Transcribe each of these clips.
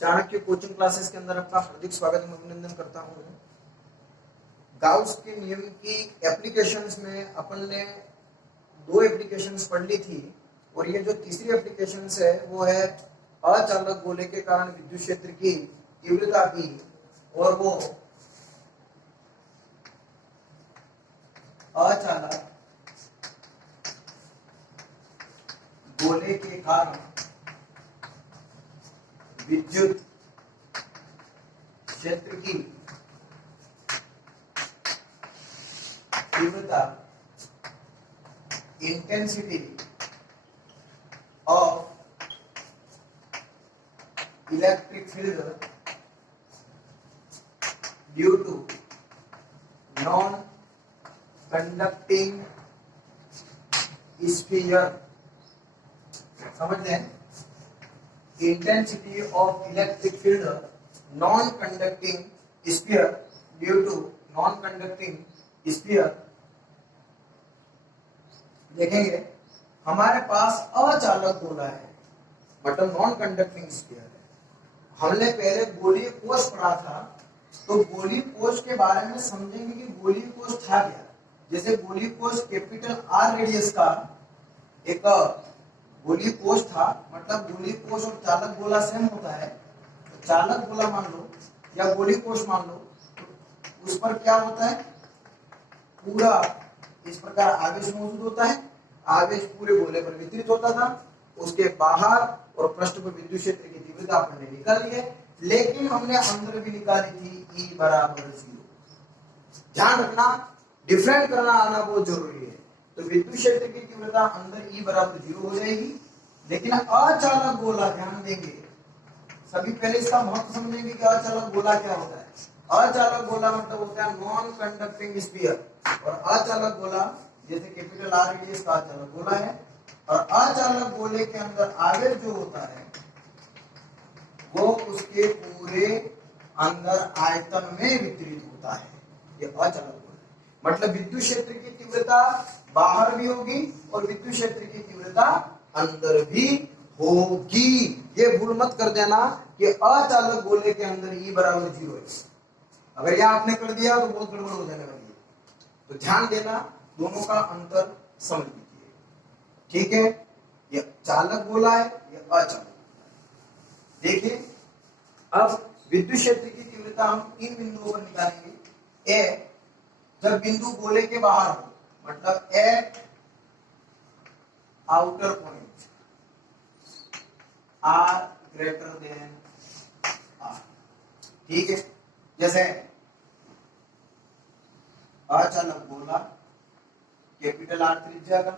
Chanakya coaching classes के अंदर आपका हार्दिक स्वागत एवं अभिनंदन करता हूँ। गाउस के नियम की एप्लीकेशंस में अपन ने 2 एप्लीकेशंस पढ़ ली थी और ये जो तीसरी एप्लीकेशंस है वो है अचालक गोले के कारण विद्युत क्षेत्र की तीव्रता की, और वो अचालक गोले के कारण विद्युत क्षेत्र की तीव्रता intensity of electric field due to non conducting sphere. समझ लें, intensity of electric field non conducting sphere due to non conducting sphere. देखेंगे हमारे पास अचालक गोला है, मतलब नॉन कंडक्टिंग स्फीयर है। हमने पहले गोलीय कोश पढ़ा था, तो गोलीय कोश के बारे में समझेंगे कि गोलीय कोश था क्या। जैसे गोलीय कोश कैपिटल आर रेडियस का एक गोलीय कोश था, मतलब गोलीय कोश और चालक गोला सेम होता है। तो चालक गोला मान लो या गोलीय कोश मान लो, तो उस पर क्या होता है, पूरा इस प्रकार आवेश मौजूद होता है। आवेश पूरे गोले पर वितरित होता था। उसके बाहर और पृष्ठ पर विद्युत क्षेत्र की तीव्रता अपन ने निकाली है, लेकिन हमने अंदर भी निकाली थी E बराबर 0। ध्यान रखना, डिफरेंट करना आना बहुत जरूरी है। तो विद्युत क्षेत्र की तीव्रता अंदर E बराबर 0 हो जाएगी, लेकिन अचालक गोला ध्यान देंगे, सभी पहले इसका महत्व समझेंगे कि अचालक गोला क्या होता है। अचालक गोला मतलब होता है नॉन कंडक्टिंग स्फीयर, और अचालक गोला जैसे कैपिटल आर रेडियस का अचालक गोला है, और अचालक गोले के अंदर आवेश जो होता है वो उसके पूरे अंदर आयतन में वितरित होता है। ये अचालक गोला, मतलब विद्युत क्षेत्र की तीव्रता बाहर भी होगी और विद्युत क्षेत्र की तीव्रता अंदर भी होगी। ये भूल मत कर देना कि अचालक गोले के अंदर E बराबर 0 है। अगर यह आपने कर दिया तो बहुत गड़बड़ हो जाने वाली है। तो ध्यान देना, दोनों का अंतर समझ लीजिए, ठीक है। ये चालक गोला है, ये अचालक। देखिए अब विद्युत क्षेत्र की तीव्रता हम 3 बिंदुओं पर निकालेंगे। ए, जब बिंदु गोले के बाहर हो, मतलब at outer point R greater than R, ठीक है। जैसे अचालक गोला कैपिटल आर त्रिज्या का,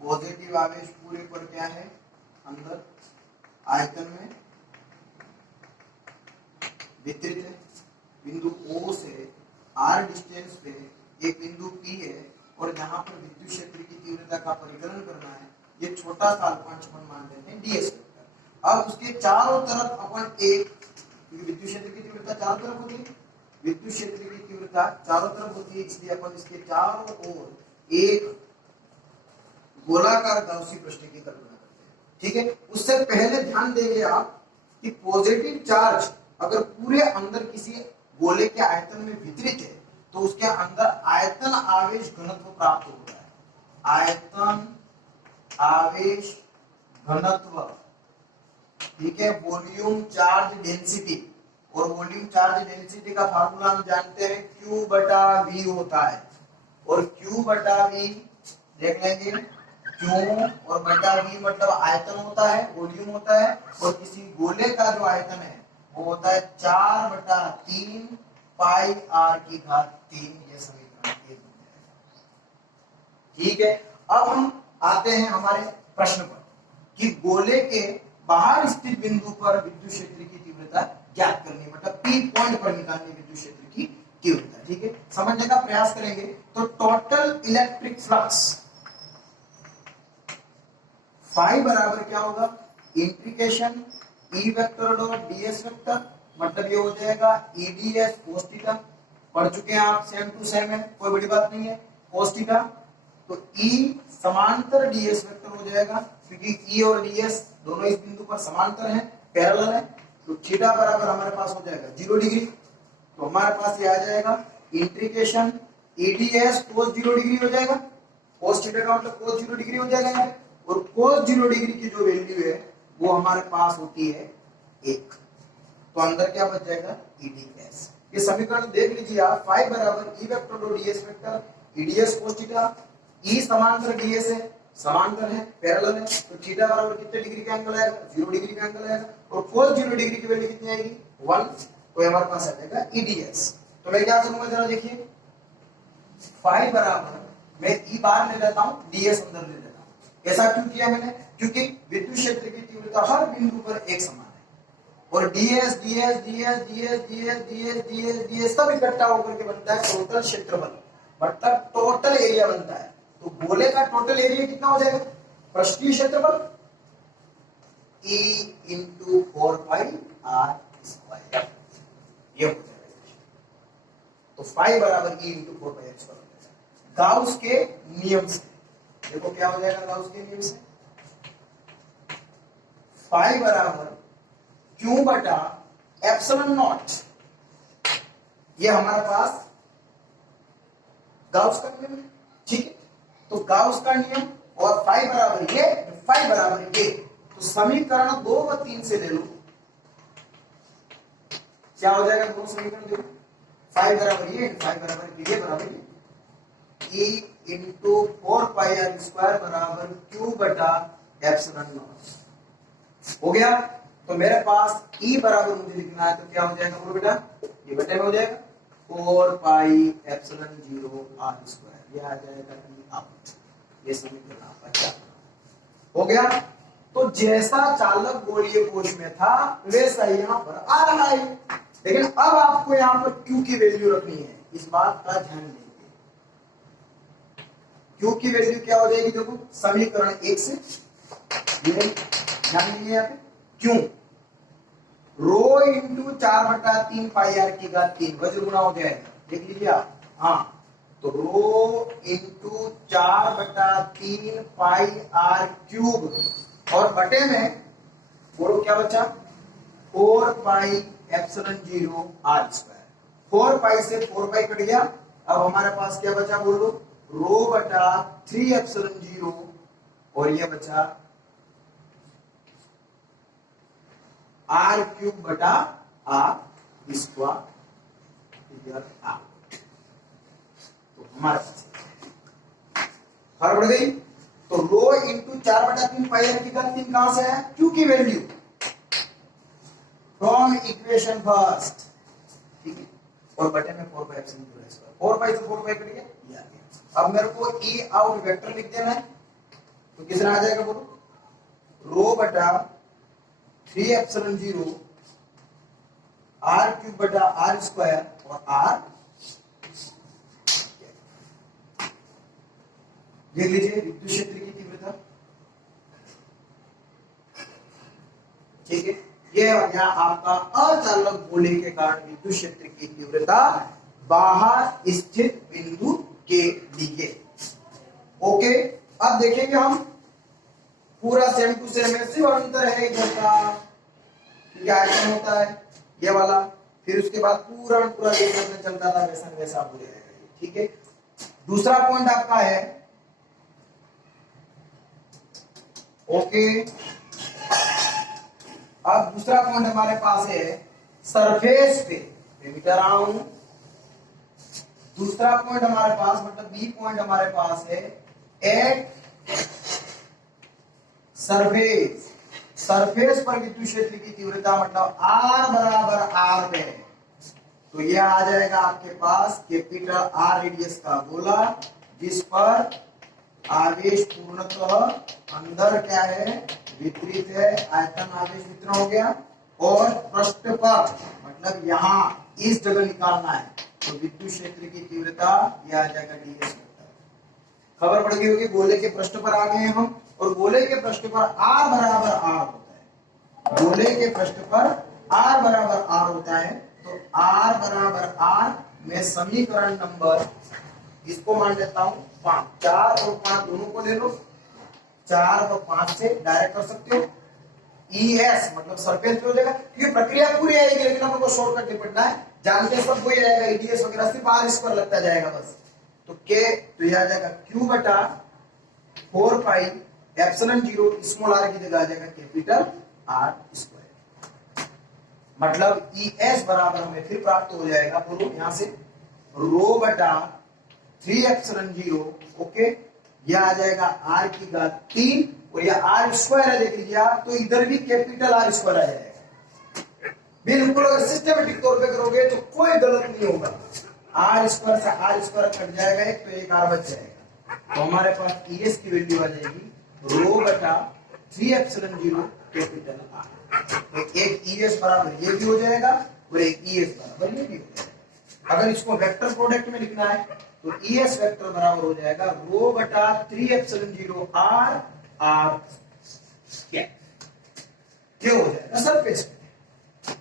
पॉजिटिव आवेश पूरे पर क्या है, अंदर आयतन में वितरित है। बिंदु O से R डिस्टेंस पे एक बिंदु P है, और जहां पर विद्युत क्षेत्र की तीव्रता का परिकलन करना है, ये छोटा सा अल्पकांश अपन मान लेते हैं ds वेक्टर। अब उसके चारों तरफ अपन एक, क्योंकि विद्युत क्षेत्र की तीव्रता चारों तरफ होती है, विद्युत क्षेत्र की तीव्रता चारों तरफ होती है, इसलिए अपन इसके चारों ओर एक गोलाकार गाउसी पृष्ठ की कल्पना करते हैं, ठीक है। उससे पहले ध्यान देंगे आप कि पॉजिटिव चार्ज अगर पूरे अंदर किसी गोले के आयतन में वितरित है, तो उसके अंदर आयतन आवेश घनत्व प्राप्त होता है। आयतन आवेश घनत्व, ठीक है। वॉल्यूम चार्ज डेंसिटी, और वॉल्यूम चार्ज डेंसिटी का फार्मूला हम जानते हैं Q बटा V होता है, और Q बटा V देख लेंगे, Q और बटा V मतलब आयतन होता है, वॉल्यूम होता है, और किसी गोले का जो आयतन है वो होता है 4/3 पाई r की घात 3। ये समीकरण 1 बन जाएगा, ठीक है। अब हम आते हैं हमारे प्रश्न पर कि गोले के बाहर स्थित बिंदु पर विद्युत क्षेत्र की तीव्रता ज्ञात करनी, मतलब P पॉइंट पर निकालनी विद्युत क्षेत्र की तीव्रता, ठीक है। समझने का प्रयास करेंगे तो टोटल इलेक्ट्रिक फ्लक्स फाई बराबर क्या होगा, integration E vector dot ds vector, मतलब ये हो जाएगा EDS cos थीटा। पढ़ चुके हैं आप, सेम टू सेम है, कोई बड़ी बात नहीं है। cos थीटा तो E समांतर ds वेक्टर हो जाएगा, क्योंकि E और ds दोनों इस बिंदु पर समांतर हैं, पैरेलल है। तो थीटा बराबर हमारे पास हो जाएगा 0 डिग्री। तो हमारे पास ये आ जाएगा इंटीग्रेशन ईडीएस cos 0 डिग्री हो जाएगा। cos थीटा का मतलब cos 0 डिग्री हो जाएगा यहाँ पे। और cos 0 डिग्री की जो वैल्यू है वो हमारे पास होती है 1। तो अंदर क्या बच जाएगा ईडीएस। ये समीकरण देख लीजिए आप, फाई बराबर E vector dot DS vector, EDS cos theta, E समांतर डीएस है, समांतर है, पैरेलल है, तो थीटा बराबर कितने डिग्री का एंगल आएगा 0 डिग्री का एंगल आएगा। और cos 0 डिग्री की वैल्यू कितनी आएगी 1। तो हमारे पास आ जाएगा ईडीएस। तो मैं क्या करूंगा जरा देखिए, फाई बराबर मैं ई बार ले लेता हूं, डीएस अंदर ले लेता हूं। ऐसा क्यों किया मैंने, क्योंकि विद्युत क्षेत्र की तीव्रता हर बिंदु पर एक समान है और DS DS DS DS DS DS DS DS सब इकट्ठा होकर के बनता है टोटल क्षेत्रफल, मतलब टोटल एरिया बनता है। तो गोले का टोटल एरिया कितना हो जाएगा, पृष्ठीय क्षेत्रफल E into 4 pi R square, ये हो जाएगा। तो फाई बराबर E into 4 pi R square Gauss के नियम से। देखो क्या हो जाएगा गाउस के नियम से, फाई बराबर क्यू बटा एप्सिलॉन नॉट, ये हमारे पास गाउस का नियम है, ठीक है। तो गाउस का नियम और फाई बराबर ये, फाई बराबर ये, तो समीकरण 2 व 3 से ले लो, क्या हो जाएगा दोनों समीकरण देखो, फाई बराबर ये, फाई बराबर ये बराबर ये, E into 4 pi R square बराबर क्यू बटा एप्सिलॉन नॉट हो गया। तो मेरे पास E बराबर मुझे लिखना है, तो क्या हो जाएगा बोलो बेटा, ये बटे में हो जाएगा 4 पाई एप्सिलॉन 0 आर स्क्वायर, ये आ जाएगा E आउट। ये समीकरण आपका क्या हो गया। तो जैसा चालक गोलीय कोश में था वैसा यहाँ पर आ रहा है, लेकिन अब आपको यहाँ पर Q की वैल्यू रखनी है, इस बात का ध्यान देंगे। Q की वैल्यू क्या हो जाएगी, देखो समीकरण 1 से ये ध्यान देंगे यहाँ पे, क्यों रो इंटू 4/3 पाई आर की घात 3 वज्र गुणा हो जाएगा, देख लीजिए आप। हाँ, तो rho into 4/3 pi are cube और बटे में बोलो क्या बचा 4 पाई एप्सिलॉन 0 आर स्क्वायर। 4 पाई से 4 पाई कट गया, अब हमारे पास क्या बचा बोलो, रो बटा 3 एप्सिलॉन 0 और ये बचा आर क्यूब बटा आर स्क्वायर आउट। तो हमारे पास फर्क पड़ गई। तो रो इंटू 4/3 पाई आर की घात 3 कहां से है, क्यू की वैल्यू फ्रॉम इक्वेशन फर्स्ट, ठीक है। और बटे में 4 पाई एप्सिलॉन 0 स्क्वायर, 4 पाई से 4 पाई कट गया, ये आ गया। अब मेरे को ई आउट वेक्टर लिख देना है, तो कितना आ जाएगा बोलो, रो बटा 3 एप्सिलॉन 0 आर क्यूब बटा आर स्क्वायर और आर, देख लीजिए विद्युत क्षेत्र की तीव्रता, ठीक है। ये यहाँ आपका अचालक गोले के कारण विद्युत क्षेत्र की तीव्रता बाहर स्थित बिंदु के लिए। ओके, अब देखेंगे हम पूरा सेम टू सेम है, सिर्फ अंतर है इधर का, क्या आयतन होता है ये वाला, फिर उसके बाद पूरा जैसा में चलता था वैसा वैसा हो जाएगा, ठीक है। दूसरा पॉइंट आपका है, ओके, अब दूसरा पॉइंट हमारे पास है सरफेस पे, मैं मिटा रहा हूं। दूसरा पॉइंट हमारे पास मतलब बी पॉइंट हमारे पास है एट सरफेस, सरफेस पर विद्युत क्षेत्र की तीव्रता मतलब आर बराबर आर में, तो यह आ जाएगा आपके पास कैपिटल आर रेडियस का गोला, जिस पर आवेश पूर्णतः अंदर क्या है वितरित है, आयतन आवेश वितरण हो गया। और पृष्ठ पर मतलब यहाँ इस जगह निकालना है, तो विद्युत क्षेत्र की तीव्रता यह आ जाएगा डीएस। खबर पड़ गई होगी, गोले के पृष्ठ पर आ गए हैं हम, और गोले के पृष्ठ पर आर बराबर आर होता है, गोले के पृष्ठ पर आर बराबर आर होता है। तो आर बराबर आर में समीकरण नंबर इसको मान लेता हूं 5, 4 और 5 दोनों को ले लो, 4 और 5 से डायरेक्ट कर सकते हो। ES मतलब सरफेस हो जाएगा, क्योंकि प्रक्रिया पूरी आएगी लेकिन अपन को शॉर्टकट निपटना है, जानते सब वही रहेगा, EDS वगैरह सिर्फ R स्क्वायर लगता जाएगा बस। तो K तो यह आ जाएगा Q बटा 4 पाई एप्सिलॉन 0 स्मॉल r की जगह आ जाएगा कैपिटल R स्क्वायर। मतलब ES बराबर हमें फिर प्राप्त हो जाएगा, बोलो यहां से रो बटा 3 एप्सिलॉन 0, ओके, यह आ जाएगा R की घात 3 और यह R स्क्वायर है, देख लीजिए आप, तो इधर भी कैपिटल R स्क्वायर आ जाएगा। बिल्कुल अगर सिस्टमेटिक तौर पे करोगे तो कोई गलत नहीं होगा, R स्क्वायर से R स्क्वायर कट जाएगा एक, तो एक R बच जाएगा। तो हमारे पास ES की वैल्यू आ जाएगी रो बटा 3 एप्सिलॉन 0 कैपिटल R। तो एक ES बराबर ये भी हो जाएगा और एक ES बराबर ये भी हो जाएगा। अगर इसको वेक्टर प्रोडक्ट में लिखना है तो ES वेक्टर बराबर हो जाएगा रो बटा 3 एप्सिलॉन 0 R R क्या हो जाएगा सरफेस पे।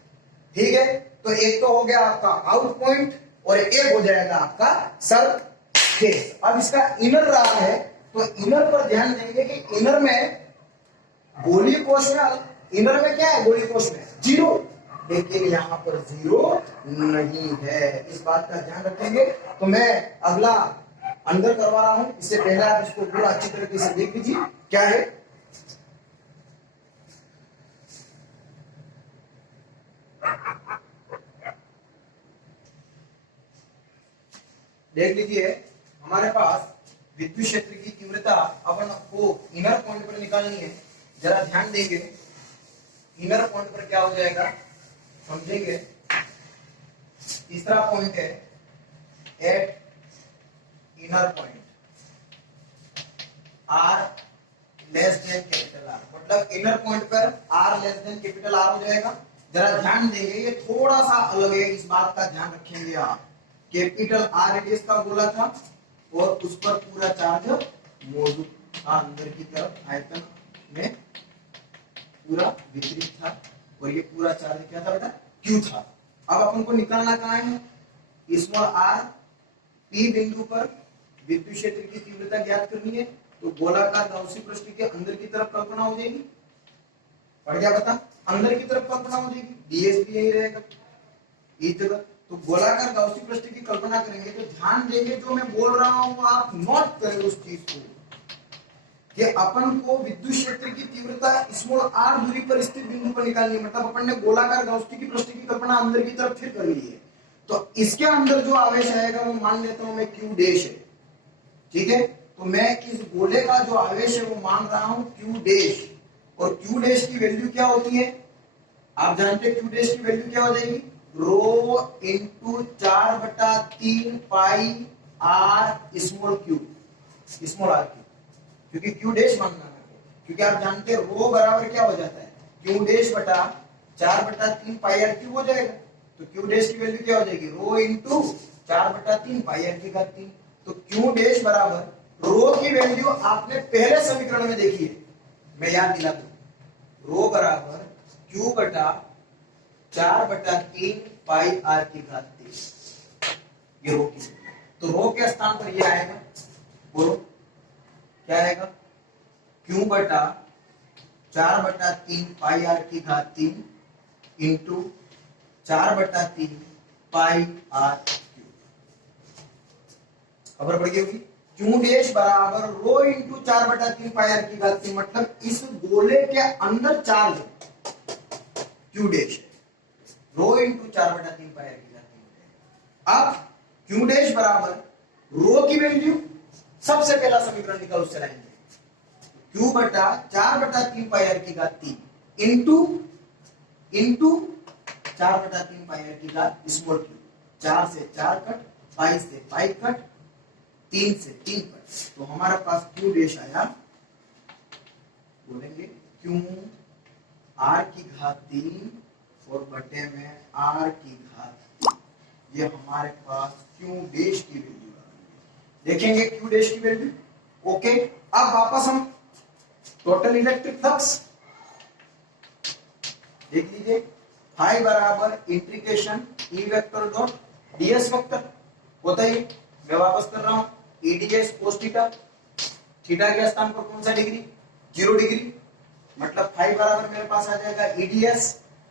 ठीक है, तो एक तो हो गया आपका आउट पॉइंट और एक हो जाएगा आपका सरफेस। अब इसका इनर रहा है, तो इनर पर ध्यान देंगे कि इनर में गोलीय कोश में, इनर में क्या है गोलीय कोश में 0, लेकिन यहां पर 0 नहीं है, इस बात का ध्यान रखेंगे। तो मैं अगला अंदर करवा रहा हूं, इससे पहले आप इसको पूरा अच्छी तरीके से देख लीजिए क्या है। देख लीजिए हमारे पास विद्युत क्षेत्र की तीव्रता अपन को इनर पॉइंट पर निकालनी है, जरा ध्यान देंगे। इनर पॉइंट पर क्या हो जाएगा समझेंगे। तीसरा पॉइंट है eight inner point R less than capital R, मतलब इनर पॉइंट पर R less than capital R हो जाएगा। जरा ध्यान देंगे, ये थोड़ा सा अलग है, इस बात का ध्यान रखेंगे आप। कैपिटल R रेडियस का गोला था और उस पर पूरा चार्ज मौजूद था, अंदर की तरफ आयतन में पूरा वितरित था और ये पूरा चार्ज क्या था बेटा Q था। अब अपन को निकालना कहां है, स्मॉल r P बिंदु पर विद्युत क्षेत्र की तीव्रता ज्ञात करनी है। तो गोलाकार गाउसी पृष्ठ के अंदर की तरफ कल्पना हो जाएगी, पढ़ गया बता, अंदर की तरफ कल्पना हो जाएगी, ds भी यही रहेगा इस जगह। तो गोलाकार गाउसी पृष्ठ की कल्पना करेंगे तो ध्यान देंगे, जो मैं बोल रहा हूं आप नोट करें उस चीज को, कि अपन को विद्युत क्षेत्र की तीव्रता स्मॉल r दूरी पर स्थित बिंदु पर निकालनी है। मतलब अपन ने गोलाकार गाउसी की पृष्ठ की कल्पना अंदर की तरफ फिर कर ली है, तो इसके अंदर जो आवेश आएगा वो मान लेता हूं मैं Q डैश है। ठीक है, तो मैं इस गोले का जो आवेश है वो मान रहा हूं Q डैश, और Q डैश की वैल्यू क्या होती है आप जानते हैं। Q डैश की वैल्यू क्या हो जाएगी, रो इंटू 4/3 पाई R small Q, small r Q, क्योंकि Q डैश मानना है, क्योंकि आप जानते हैं रो बराबर क्या हो जाता है Q डैश बटा 4/3 पाई R Q हो जाएगा। तो Q डैश की वैल्यू क्या हो जाएगी, रो इंटू 4/3 पाई R की घात 3। तो Q डैश बराबर रो की वैल्यू आपने पहले समीकरण में देखी है, मैं याद दिला दूं, रो बराबर Q बटा 4/3 पाई R की घात 3, ये रो की। तो रो के स्थान पर ये आएगा, बोलो क्या आएगा, Q बटा 4/3 पाई R की घात 3 इंटू 4/3 पाई R क्यूब। खबर पड़ गई होगी। Q डैश बराबर रो इंटू 4/3 पाई R की घात 3, मतलब इस गोले के अंदर चार्ज Q डैश है, रो इंटू 4/3 पाई R की घात 3। अब Q डैश बराबर रो की वैल्यू सबसे पहला समीकरण निकाल उससे लाएंगे, Q बटा 4/3 पाई R की घात 3 इंटू 4/3 पाई R की घात स्मॉल q, 4 से 4 कट, पाई से पाई कट, 3 से 3 कट, तो हमारे पास Q डैश आया, बोलेंगे Q R की घात 3 और बटे में R की घात 3, ये हमारे पास Q डैश की वैल्यू देखेंगे, Q डैश की वैल्यू। ओके, अब वापस हम टोटल इलेक्ट्रिक फ्लक्स देख लीजिए, फाई बराबर इंटीग्रेशन ई वेक्टर डॉट डीएस वेक्टर होता है। मैं वापस कर रहा हूं, ई डीएस कोस थीटा, थीटा के स्थान पर कौन सा डिग्री 0 डिग्री, मतलब फाई फाई बराबर मेरे पास आ जाएगा ई डी एस,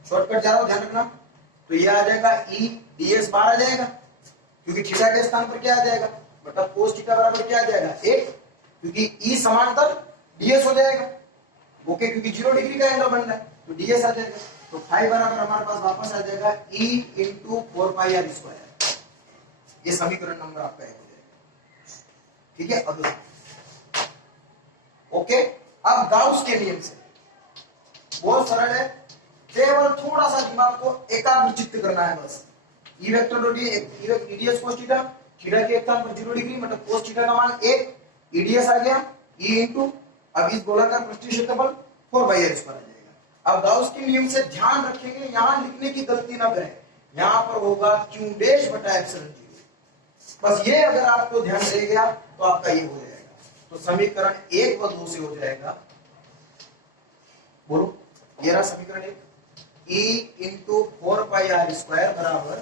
शॉर्टकट जा रहा हूं ध्यान रखना, तो ये आ जाएगा ई डी एस बार आ जाएगा, क्योंकि थीटा के स्थान पर क्या आ जाएगा, मतलब कोस थीटा बराबर क्या आ जाएगा 1, क्योंकि ई समांतर डीएस हो जाएगा, ओके, क्योंकि 0 डिग्री का एंगल बन रहा है तो डीएस आ जाएगा, तो फाई बराबर हमारे पास वापस आ जाएगा ई इंटू 4πr²। ये समीकरण नंबर आपका 1 हो जाएगा, ठीक है। अगला ओके, अब गाउस के नियम से बहुत सरल है, केवल थोड़ा सा दिमाग को एकाग्रचित्त करना है बस। ई vector dot EDS cos theta, theta के स्थान पर 0 डिग्री मतलब कोस थीटा का मान 1, ईडीएस आ गया ई इंटू, अब इस गोलाकार पृष्ठीय क्षेत्रफल 4πr² आ जाएगा। अब गाउस के नियम से ध्यान रखेंगे, यहां लिखने की गलती ना करें, यहां पर होगा q डैश बटा एप्सिलॉन 0, बस ये अगर आपको ध्यान रह गया तो आपका ये हो जाएगा, तो समीकरण 1 व 2 से हो जाएगा, बोलो ये रहा समीकरण 1, e इंटू 4πr² बराबर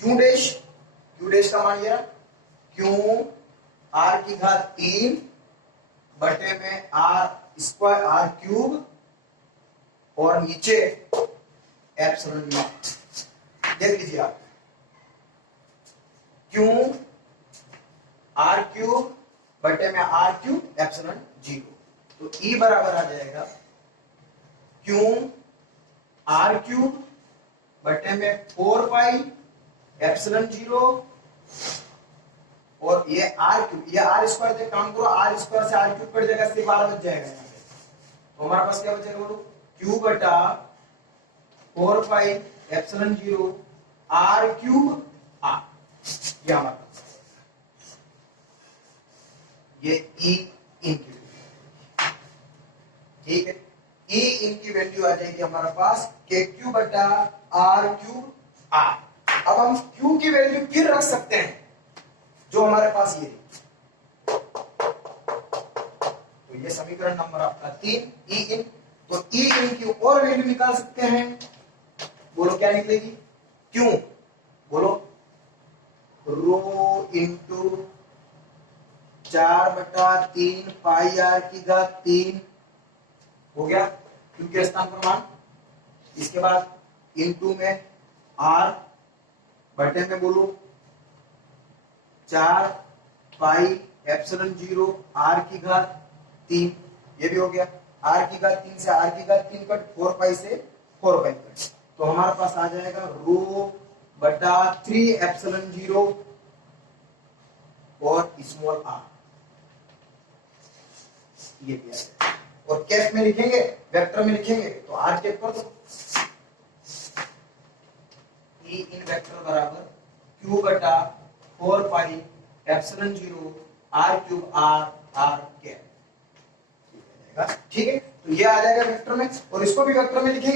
q डैश का मान ये q r की घात 3 बटे में r क्यूब और नीचे एप्सिलॉन नॉट। देख लीजिए आप, q r क्यूब बटे में r क्यूब एप्सिलॉन 0, तो e बराबर आ जाएगा q r क्यूब बटे में 4π एप्सिलॉन 0 और ये r क्यूब, ये r² से काम करो, r² से r क्यूब कट जाएगा, सिर्फ r बच जाएगा यहाँ पे, तो हमारे पास क्या बचेगा बोलो, q बटा 4π एप्सिलॉन 0 r क्यूब r, ये हमारे पास ये e इनकी, ठीक है, e इनकी वैल्यू आ जाएगी हमारे पास के क्यू बटा r क्यूब r। अब हम q की वैल्यू फिर रख सकते हैं जो हमारे पास ये, तो ये समीकरण नंबर आपका 3 ई इन, तो ई इन की और वैल्यू निकाल सकते हैं, बोलो क्या निकलेगी, क्यों बोलो रो इंटू 4/3 पाई आर की घात 3 हो गया, क्यू के स्थान पर मान, इसके बाद इंटू में आर बटे में बोलो 4 पाई एप्सिलॉन 0 r की घात 3, ये भी हो गया, r की घात 3 से r की घात 3 कट, 4 पाई से 4 पाई कट, तो हमारे पास आ जाएगा रो बटा 3 एप्सिलॉन 0 और स्मॉल r, ये भी आ जाएगा। और कैप में लिखेंगे, वेक्टर में लिखेंगे तो r कैप कर दो, e इन वेक्टर बराबर q बटा 4 pi epsilon 0 r cube r cap, ठीक है, तो ये आ जाएगा वेक्टर में, और इसको भी वेक्टर में लिखेंगे